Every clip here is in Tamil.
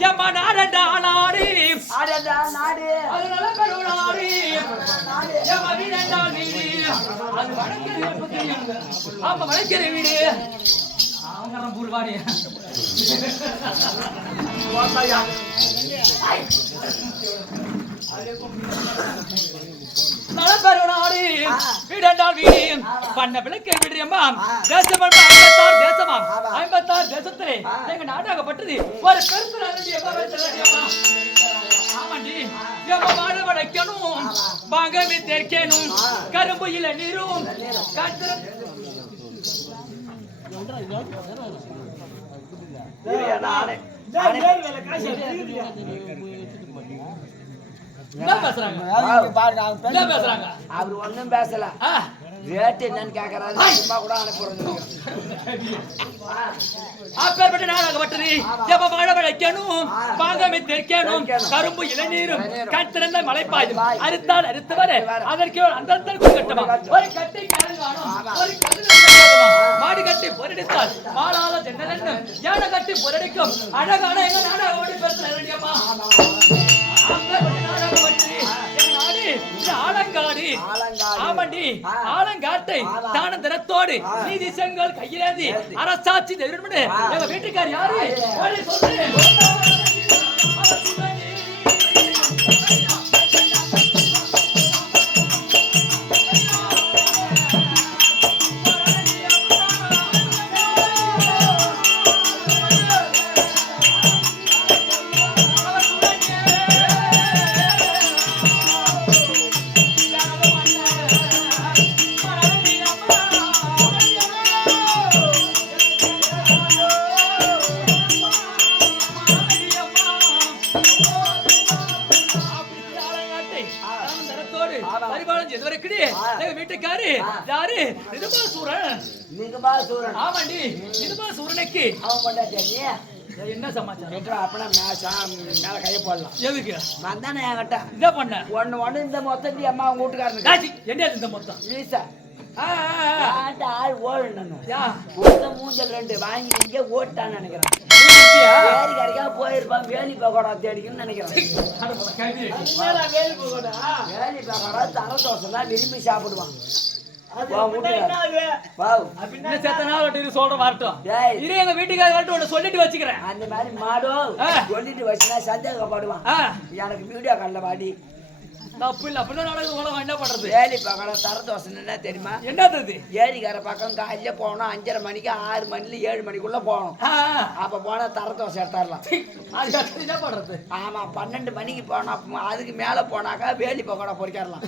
எம்மா நாடண்டா நாடு ஆடடா நாடு அது நல்ல கருணாடு எம்மா வீடண்டா வீடு அது வடக்கிற எப்ப தெரியும் வடக்கிற வீடு அவங்க பூர்வாடி நலப்பெருநாடு வீடென்றால் வீடு பண்ண விளக்கை விடுறியம்மா தேசம் ஐம்பத்தாறு தேசமாம் ஐம்பத்தாறு தேசத்திலே எங்க நாடாகப்பட்டது ஒரு வளைக்கணும் பாகவி தெற்கேனும் கரும்பு இல நீரும் நானே பேசுறாங்க. என்ன பேசுறாங்க. அவர் ஒண்ணும் பேசல. ரேட் என்னன்னு கேக்குறாரு. சும்மா கூட அனுப்புறது அப்பேற்பட்ட நாடாகப்பட்டது எம்ம வாழ வளைக்கணும் பாகவி தெற்கேனும் கரும்பு இளநீரும் கத்திறந்த மலைப்பாயும். அறுத்தால் அறுத்து வர அதற்கு அந்த கட்டமா ஒரு கட்டை ஒரு மாடு கட்டி பொரடித்தால் மாலாத தென்னலன்னும். யானை கட்டி பொரடிக்கும் அழகான எங்க நாடாக ஓடி பேசுற வேண்டியம்மா? அப்பேற்பட்ட நாடாகப்பட்டது எங்க நாடு இது ஆலங்காடு. ஆமாண்டி. ஆலங்காட்டை தான தினத்தோடு நீதி செங்கல் கையிலேந்தி அரசாட்சி தெரியும்னு எங்க வீட்டுக்கார் யாரு? சொல்லு. பரிபாலன் எதுவரைக்குடி எங்க வீட்டுக்காரு யாரு? நிருபாசூரன். நிகமா சூரன் ஆமாண்டி நிருபாசூரனுக்கு. அவன் பண்ணாச்சே என்ன சமாச்சாரம்? அப்பனா மேசா மேல கைய போடலாம். எதுக்கு? வந்தானே என்கிட்ட. என்ன பண்ண? ஒண்ணு ஒண்ணு இந்த மொத்தம் அம்மா அவங்க வீட்டுக்காரனுக்கு. என்ன இந்த மொத்தம்? லீசா. ஆள் ஓடணும்? மூஞ்சல் ரெண்டு வாங்கி இங்கே ஓட்டான்னு நினைக்கிறேன்? வேலி கரைக்கா போயிருப்பான் வேலி பக்கோடா தேடிக்கணும்னு நினைக்கிறேன். போடா, கழுவி. வேலி பக்கோடா தலை தோசை தான் விரும்பி சாப்பிடுவான். சொல்லிட்டு வச்சுக்கிறேன். அந்த மாதிரி மாடும். சொல்லிட்டு வச்சுனா சந்தேகப்படுவான். எனக்கு வீடியோ கண்ட வாடி. தப்பு இல்ல. அப்படிலாம் நடக்குது உலகம் என்ன பண்றது? வேலி பக்கோடா தர தோசை என்ன தெரியுமா? என்னது? ஏரிக்கரை பக்கம் காலையில போனோம் அஞ்சரை மணிக்கு ஆறு மணில ஏழு மணிக்குள்ள போகணும். அப்ப போனா தர தோசை எடுத்துடலாம். அது என்ன பண்றது? ஆமா பன்னெண்டு மணிக்கு போனா அப்ப அதுக்கு மேல போனாக்கா வேலி பக்கோடா பொறிக்கிறலாம்.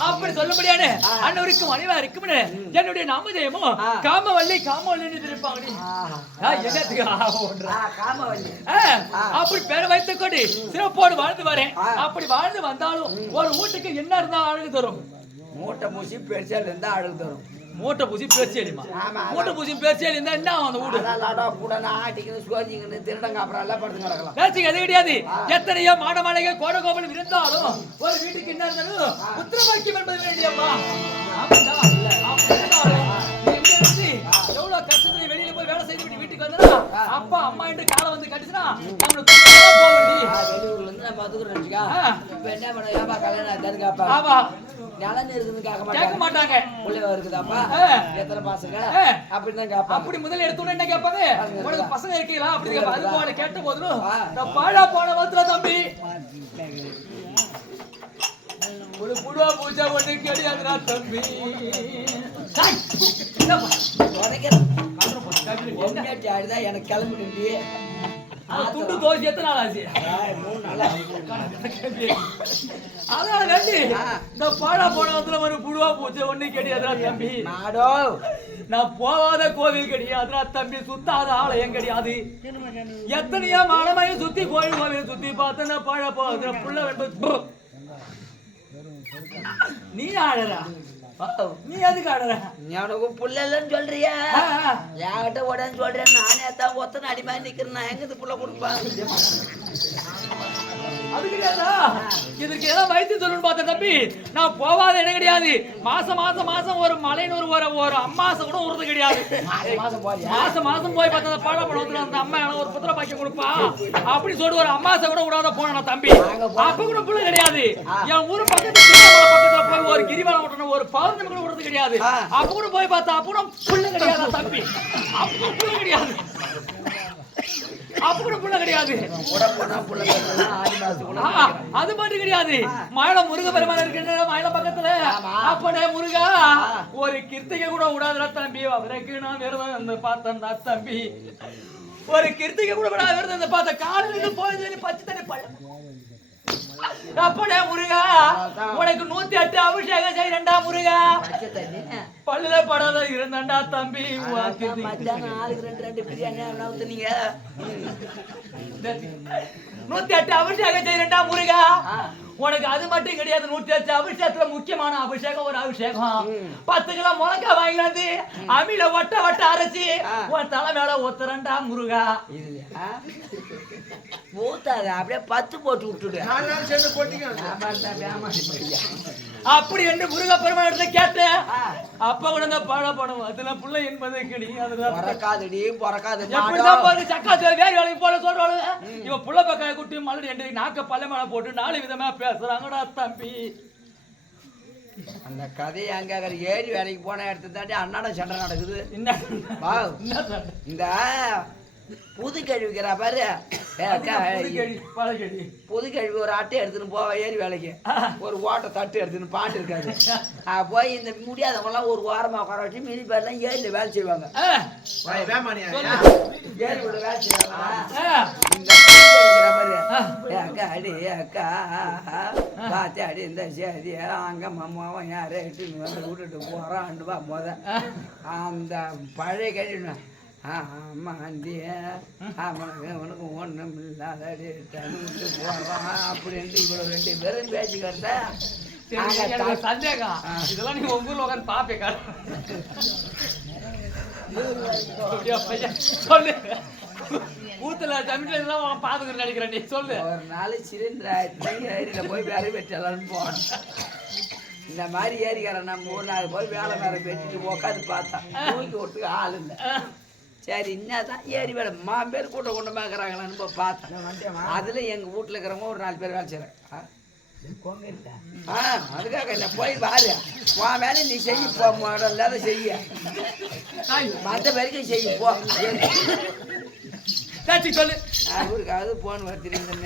அப்படி சொல்லும்படியானே அன்னவருக்கு மனைவா இருக்கும்னு. என்னுடைய நாமதேயமும் ஆ. காமவல்லி காமவல்லி. ஆ, அப்படி பேரை வைத்துக் கொண்டு சிறப்போடு வாழ்ந்து ஆ. அப்படி வாழ்ந்து வந்தாலும் ஒரு வீட்டுக்கு என்ன இருந்தா அழகு தரும்? மூட்டை மூசி பெருசால இருந்தா அழுகு தரும். மூட்டை பூசி பேசி அடிமா மூட்டை பூசி பேசி இருந்தா என்ன அந்த வீடு? லடா புடனா ஆட்டிக்கணும் சோதிக்கணும் திருடங்க அப்புறம் எல்லாம் படுத்து கிடக்கலாம். பேச்சுக்கு அது கிடையாது. எத்தனையோ மாட மாளிகை கோட கோபுரம் இருந்தாலும் ஒரு வீட்டுக்கு என்ன இருந்தாலும் புத்திரபாக்கியம் என்பது வேண்டியம்மா போய் வேலை செய்து விட்டு வீட்டுக்கு வந்தா அப்பா அம்மா என்று காலை வந்து கட்டுச்சுன்னா நம்மளுக்கு வெளியூர்ல இருந்து நம்ம ஆ. இப்ப என்ன பண்ண ஏப்பா கல்யாணம் தருக்காப்பா ஆமா. நிலம் இருக்குன்னு கேட்க கேட்க மாட்டாங்க. மாட்டாங்க புள்ளைவ இருக்குதாப்பா. எத்தனை பாசங்க? ஆ. அப்படின்னு கேட்பாங்க. அப்படி முதல்ல எடுத்தோன்னு என்ன கேட்பாங்க? உனக்கு பசங்க இருக்கீங்களா? அப்படி கேட்பாங்க. அது போல கேட்ட போதும் பாழா போன வத்துல தம்பி. ஒரு புடுவா பூஜை ஒண்ணு கிடையாதுடா தம்பி. டேய், ஆடுதான் எனக்கு கிளம்பி நின்று துண்டு தோசி எத்தனை நாள் ஆச்சு? மூணு நாளா அதனால ஆ. இந்த பாழா போன ஒரு புடுவா பூஜை ஒண்ணு கிடையாதுடா தம்பி. நாடோ. நான் போகாத கோவில் கிடையாதுடா தம்பி சுத்தாத ஆலயம் கிடையாது. எத்தனையோ மாடமையும் சுத்தி கோயில் கோவில் சுத்தி பார்த்தன பழ போகிற புள்ள வெண்பு நீ ஆடுறா நீ எதுக்கு ஆடுற? எனக்கு புள்ள இல்லைன்னு சொல்றியா. என்கிட்ட உடனே சொல்றேன் நானே தான் ஒத்தனை அடிமா நிக்கிறேன். நான் எங்க இது புள்ள கொடுப்பேன் அது கிடையாதா? இதற்கு ஏதாவது வைத்தியம் சொல்லணும்னு பார்த்தேன் தம்பி. நான் போவாத இடம் கிடையாது. மாசம் மாசம் மாசம் ஒரு மலைன்னு ஒரு ஒரு அம்மாசை கூட உருது கிடையாது. மாசம் மாசம் போய் பார்த்தா பாட படத்துல அந்த அம்மா எனக்கு ஒரு புத்திர பாக்கியம் கொடுப்பா. அப்படி சொல்லிட்டு ஒரு அம்மாசை கூட விடாத போனேன் தம்பி. அப்ப கூட புள்ள கிடையாது. என் ஊரு பக்கத்துல போய் ஒரு கிரிவலம் விட்டணும் ஒரு பௌர்ணமி கூட விடுறது கிடையாது. ஆ. அப்ப கூட போய் பார்த்தா அப்ப கூட புள்ள கிடையாது தம்பி. அப்ப கூட புள்ள கிடையாது. புள்ள அது மட்டும் மயில முருக பெருமாள் இருக்கின்ற மயில பக்கத்துல. அப்பனே முருகா ஒரு கிருத்திகை கூட விடாதுடா தம்பி. அவருக்கு நான் விரதம் பார்த்தேன்டா தம்பி. ஒரு கிருத்திகை கூட விடாத விரதம் இருந்து பார்த்த காலையில போய் பச்சை தண்ணி பழம். அப்பனே முருகா உனக்கு நூத்தி எட்டு அபிஷேகம் செய்யறா முருகா. பல்லுல படாத இருந்தாண்டா தம்பி நூத்தி எட்டு அபிஷேகம் செய்யறா முருகா. உனக்கு அது மட்டும் கிடையாது நூத்தி எட்டு அபிஷேகத்துல முக்கியமான அபிஷேகம் ஒரு அபிஷேகம். பத்து கிலோ முளக்கா வாங்கி வந்து அமில வட்ட வட்ட அரைச்சி உன் தலை மேல ஒத்துறண்டா முருகா. ஊத்தாத அப்படியே பத்து போட்டு விட்டுடு. அப்படி என்று முருக பெருமாள் இடத்துல கேட்டேன். அப்ப கூட இந்த பாட படம் அதுல புள்ள என்பது கிடையாது பொறக்காதடி பொறக்காத எப்படிதான் பாரு சக்கா வேறு வேலைக்கு போல சொல்றாளு இவன் புள்ள பக்காய குட்டி மலடி என்று நாக்க பல்ல மேல போட்டு நாலு விதமா பேசுறாங்கடா தம்பி. அந்த கதையை அங்க ஏரி வேலைக்கு போன இடத்துல தாண்டி அன்னாடம் சண்டை நடக்குது. என்ன? இந்த புது கழுவிக்கிறா பாரு. புது கழுவி ஒரு அட்டை எடுத்துன்னு போவா ஏரி வேலைக்கு. ஒரு ஓட்டை தட்டு எடுத்துன்னு பாட்டு இருக்காது. ஆ, போய் இந்த முடியாதவங்கலாம் ஒரு வாரமா உட்கார வச்சு மீதி பேர்லாம் ஏரியில வேலை செய்வாங்க. ஏரி உள்ள வேலை செய்வாங்க. புது அடி அக்கா பாத்தி அடி இந்த சரி அங்க மம்மாவன் யாரே இட்டுன்னு வந்து விட்டுட்டு போறான் வா முத அந்த பழைய கழிவு ஆமாண்டி அவனுக்கு உனக்கு ஒன்றும் இல்லாதடி தனிவிட்டு போறான் அப்படின்ட்டு இவ்வளவு ரெண்டு பேரும் பேசிக்கிறத சந்தேகம். இதெல்லாம் நீ உங்க ஊர்ல உட்கார்ந்து பாப்பேக்கா சொல்லு. ஊத்துல தமிழ்ல எல்லாம் பாத்துக்கிட்டு நினைக்கிறேன் நீ சொல்லு. ஒரு நாள் சிலிண்டர் போய் வேலை வெட்டலாம்னு போனேன். இந்த மாதிரி ஏரிக்காரன் நம்ம ஒரு நாள் போய் வேலை வேலை வெட்டிட்டு உட்காந்து பார்த்தான் தூக்கி விட்டுக்கு ஆள் இல்லை சரி என்னதான் ஏரி வேலை. மா பேர் கூட்ட கொண்டு பார்க்குறாங்களான்னு போய் பார்த்தேன். அதுல எங்க வீட்டுல இருக்கிறவங்க ஒரு நாலு பேர் வேலை செய்கிறாங்க ஆ? அதுக்காக என்ன போய் பாரு. உன் வேலை நீ செய்ய போ. முதல்ல அதை செய்ய. மற்ற வரைக்கும் செய்ய போ. சொல்லு. அவருக்காவது போன் வருத்திருந்தேன்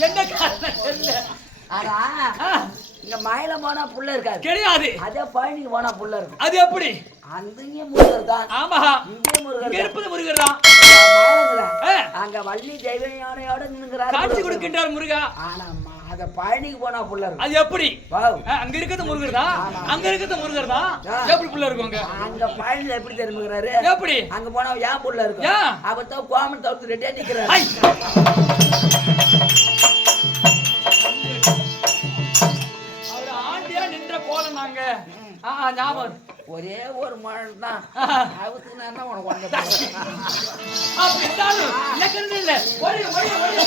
என்ன காரணம்? தெரியல. இங்க மயில போனா புள்ள இருக்காது. கிடையாது. அதே பழனிக்கு போனா புள்ள இருக்கும். அது எப்படி? அங்கேயே முருகர் தான். ஆமா முருகர் இங்க தான் இருப்பது முருகர் தான். அங்க வள்ளி தெய்வ யானையோட நின்னுங்கிறாரு காட்சி கொடுக்கின்றார் முருகா. ஆனா ம- அத பழனிக்கு போனா புள்ள இருக்கும். அது எப்படி? அங்க இருக்கிறது முருகர் தான். அங்க இருக்கிறது முருகர் தான். எப்படி புள்ள இருக்கும் அங்க? அங்க பழனில எப்படி தெரிஞ்சுக்கிறாரு எப்படி? அங்க போனா ஏன் புள்ள இருக்கும்? அப்பதான் கோமன் தவிர்த்து ரெடியா நிக்கிறாரு ஞாபகம். ஒரே ஒரு மழை தான் உனக்கு அப்படி இருந்தாலும் இல்ல. ஓடி ஓடி ஓடி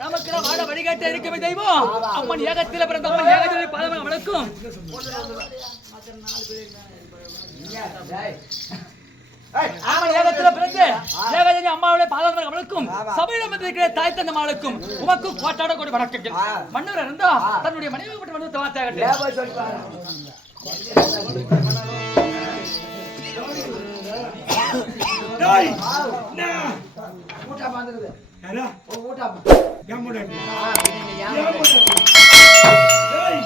நமக்கு வாழ வழிகாட்ட இருக்கவே தெய்வம். அம்மன் ஏகத்தில பிறந்த அம்மன் ஏகத்திலே பாதமாக வணக்கும் உமக்கும் கோட்டாட கொடி வணக்கங்கள். மன்னர் இருந்தா தன்னுடைய மனைவி பற்றி வந்து வார்த்தையாகட்டும் ஊட்டாம வந்துருக்குது. யாரா? ஓ, ஊட்டாம. ஏன் நீ ஏன்? போடாட்டி டேய்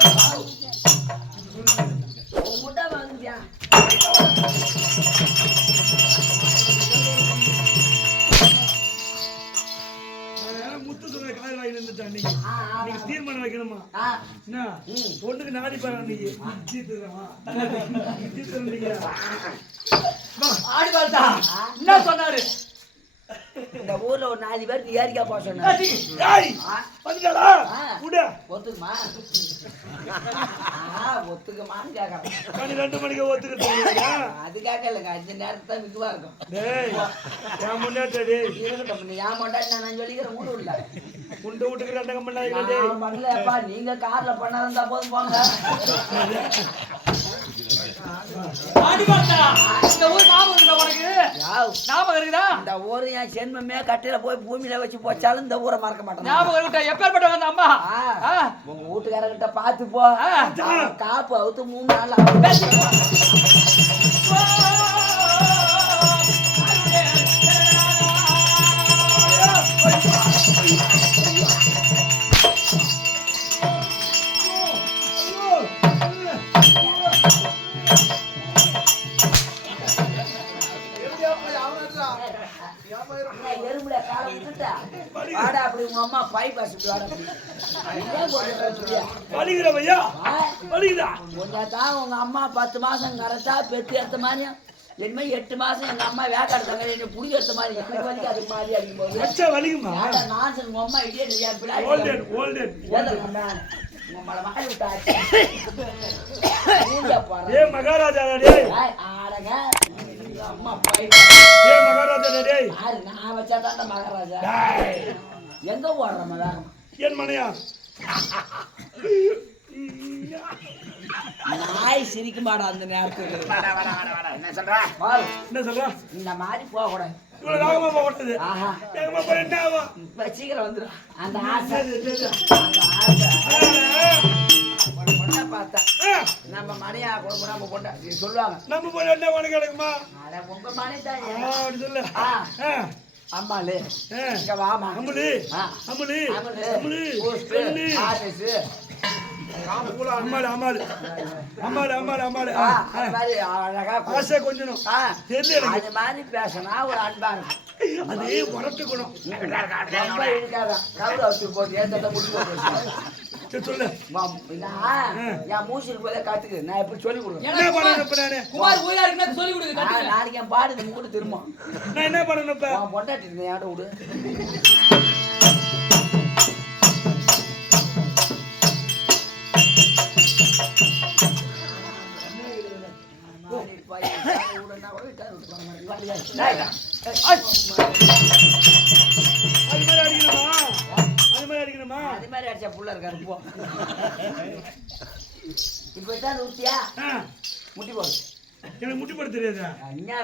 ஓ, ஊட்டாம நீங்க தீர்மானம் வைக்கணுமா? பொண்ணுக்கு நாடி பாரு அன்னைக்கு. தீர்த்துறமா ஆடி பார்த்தா என்ன சொன்னாரு? இந்த ஊர்ல ஒரு நாலு பேருக்கு ஏரிக்கா போக சொன்னாங்க. டேய் வந்துட்டாடா? ஆ. விடு. ஒத்துக்குமா? ஒத்துக்குமான்னு கேட்கறேன் ரெண்டு மணிக்கு ஒத்துக்கிட்டு அதுக்காக இல்லைங்க அஞ்சு நேரத்துக்கு தான் மிகுவா இருக்கும். என் முன்னேற்ற டேய். இருக்கட்டும் ஏன் மாட்டான்னு நான் சொல்லிக்கிறேன் ஊரு இல்ல உண்டு வீட்டுக்கு நான் பண்ணலப்பா. நீங்க கார்ல பண்ணாதான் தான் போதும் போங்க. ஆடி பார்த்தா இந்த ஊர் ஞாபகம் இருக்குதா உனக்கு? ஞாபகம் இருக்குதா? இந்த ஊரு என் சென்மமே போய் பூமியில வச்சு போச்சாலும் இந்த ஊரை மறக்க மாட்டேன். ஞாபகம் இருக்கா எப்பேற்பட்டவங்க அந்த அம்மா? உங்க வீட்டுக்காரர்கிட்ட பார்த்து போ. காப்பு அவுத்து மூணு நாள் ஆ? வலிக்குதா தான் உங்க அம்மா பத்து மாசம் கரெக்டா பெத்து எடுத்த மாதிரியும் இனிமே எட்டு மாசம் எங்க அம்மா வேக்காடுத்தாங்க என்ன புடி எடுத்த மாதிரி? எனக்கு வரைக்கும் அது மாதிரி அடிக்கும்போது. அச்சா வலிக்குமா? நான் சொன்ன உங்க அம்மா இடியே நீ என் பிள்ளை ஓல்டன் ஓல்டன் உங்களை விட்டாச்சு. ஏ மகாராஜா ஆடங்க அம்மா ஏ மகாராஜா டேய் நான் வச்சா தான் மகாராஜா. எங்க ஓடுறோம் வேகமா என் மனையா நாய் சிரிக்க மாடா அந்த நேரத்துக்கு. என்ன சொல்ற? என்ன சொல்றா? இந்த மாதிரி போக கூடாது இவ்வளவு வேகமா போட்டது ஆஹா. வேகமா போய் என்ன ஆகும்? இப்ப சீக்கிரம் வந்துடும் அந்த ஆசை. அந்த ஆசை. ஒரு பொண்ணை பார்த்தா நம்ம மனையா கொடுப்போம் நம்ம பொண்ணை. சொல்லுவாங்க. நம்ம போய் என்ன உனக்கு கிடைக்குமா அட உங்க மனை தான் சொல்லு. அம்மாளு. இங்க வாமா. பெண்ணு. ஆபீஸு. அம்மாடு அம்மாடு அம்மாடு ஆ, ஆ, அது ஆ. மாதிரி அழகா ஆசை கொஞ்சம் ஆ, தெரியல அது மாதிரி பேசினா ஒரு அன்பா இருக்கும். அது உரட்டுக்கணும் ரொம்ப இருக்காதான் கவுரு போட்டு முடிச்சு. சரி, சொல்லு. என் மூச்சில் போதே கத்துக்கு நான் எப்படி சொல்லி கொடுக்குறேன் என்ன பண்ணணும் குமார் கோயிலா இருக்குன்னு சொல்லி கொடுங்க. நாளைக்கு என் பாடு கூட திரும்ப நான் என்ன பண்ணணும் பொண்டாட்டி இருந்தேன் விடு? இப்ப